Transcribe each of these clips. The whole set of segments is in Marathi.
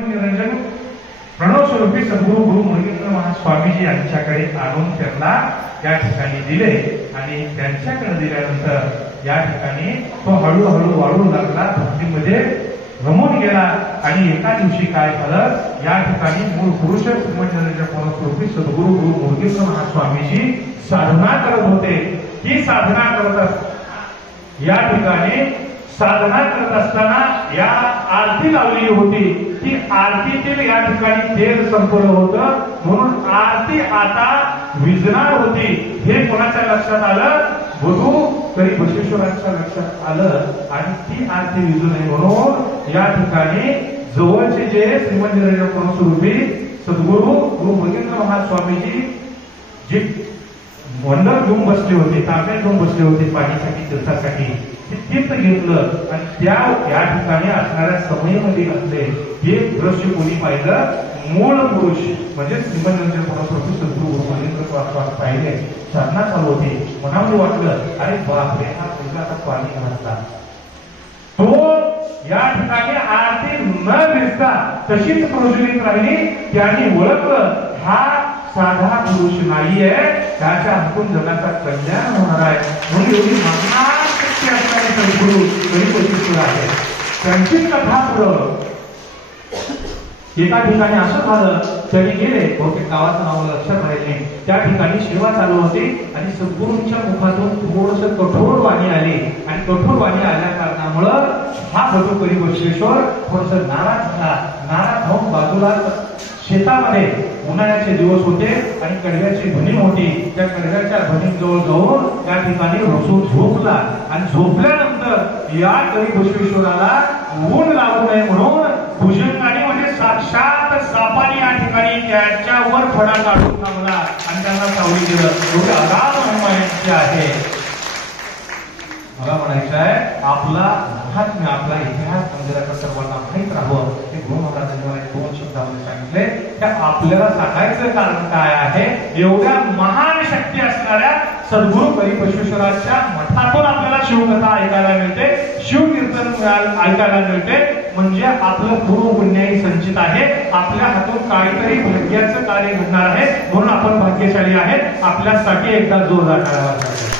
निरंजन प्रणव स्वरूपी सद्गुरू गुरु मुरलीधर महास्वामीजी यांच्याकडे आणून त्यांना या ठिकाणी दिले आणि त्यांच्याकडे दिल्यानंतर या ठिकाणी तो हळूहळू वाढू लागला, भक्तीमध्ये रमून गेला. आणि एका दिवशी काय झालं, या ठिकाणी मूळ पुरुष श्रीमंत निरंजन प्रणव स्वरूपी सद्गुरू गुरु मुरलीधर महास्वामीजी साधना करत होते. ही साधना करत या ठिकाणी साधना करत असताना या आरती लावली होती. ती आरतीतील या ठिकाणी तेल संपलं होतं, म्हणून आरती आता विझणार होती. हे कोणाच्या लक्षात आलं? बघू तरी बसवेश्वरांच्या लक्षात आलं आणि ती आरती विझू नये म्हणून या ठिकाणी जवळचे जे श्रीमंत निरंजन प्रणव स्वरूपी सद्गुरू गुरु मुरलीधर महास्वामीजी जे मंडळ घेऊन बसले होते, तांब्या घेऊन बसले होते पाणीसाठी, तीर्थासाठी, ते तीर्थ घेतलं आणि त्या या ठिकाणी असणाऱ्या समयमध्ये असले हे दृश्य कोणी पाहिलं? मूळ पुरुष म्हणजे श्रीमंत निरंजन प्रणव स्वरूपी सद्गुरू गुरु मुरलीधर पाहिले. साधना चालू होती. मनामध्ये वाटलं, अरे बापरे, हा मुलगा आता पाणी घातला. तो या ठिकाणी आरती न दिसता तशीच प्रज्वलित राहिली. त्याने ओळखलं, हा साधा पुरुष नाहीये, त्याच्या हातून जगाचा कल्याण होणार आहे. म्हणून एवढी महान शक्ती असणारे सद्गुरू गरीब आहे. त्यांची कथा पुढं एका ठिकाणी असं झालं, त्यांनी गेले, बहुतेक गावाचं नाव लक्षात राहिले, त्या ठिकाणी सेवा चालू होती आणि सद्गुरूंच्या मुखातून थोडस कठोर वाणी आली आणि कठोर वाणी आल्या कारणामुळं हा भटुकरी बसवेश्वर थोडस नाराज झाला. नाराज होऊन बाजूला शेतामध्ये उन्हाळ्याचे दिवस होते आणि कडव्याची भणी होती. त्या कडव्याच्या भणीजवळ जाऊन त्या ठिकाणी रसून झोपला आणि झोपल्यानंतर या गरीब बसवेश्वराला ऊन लागू नये म्हणून भुजंगाने म्हणजे साक्षात सापाने या ठिकाणी त्याच्यावर फडा काढून थांबला आणि त्यांना सावली दिलं. एवढे अगाध महिमांचे आहे. मला म्हणायचं आहे, आपला महात्म्य, आपला इतिहास मंदिराचा सर्वांना माहीत राहावं. ते गुरु महाराजांनी मला 2 शब्दामध्ये सांगितले की आपल्याला सांगायचं कारण काय आहे, एवढ्या महान शक्ती असणाऱ्या सद्गुरू गरीब बसवेश्वराच्या मठातून आपल्याला शिवकथा ऐकायला मिळते, शिवकीर्तन ऐकायला मिळते. म्हणजे आपलं पूर्व पुण्याही संचित आहे. आपल्या हातून काहीतरी भाग्याचं कार्य घडणार आहे, म्हणून आपण भाग्यशाली आहे. आपल्यासाठी एकदा जोरदार टाळ्या.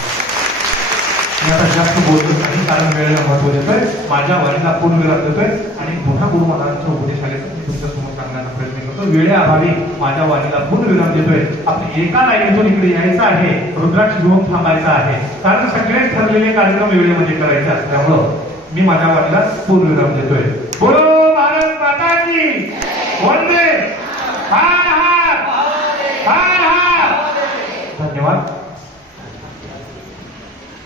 आता जास्त बोलतो नाही, कारण वेळेला महत्व देतोय. माझ्या वाणीला पूर्णविराम देतोय आणि मोठ्या गुरु महाराजांच्या उपदेशाला मी तुमच्या समोर सांगण्याचा प्रयत्न करतो. वेळेअभावी माझ्या वाणीला पूर्णविराम देतोय. आपली एका लाईनीतून इकडे यायचं आहे, रुद्राक्ष घेऊन थांबायचं आहे, कारण सगळे ठरलेले कार्यक्रम वेळेमध्ये करायचे असल्यामुळं मी माझ्या वाणीला पूर्णविराम देतोय. बोलो भारत माता की वंदे. हा हा हा हा. धन्यवाद.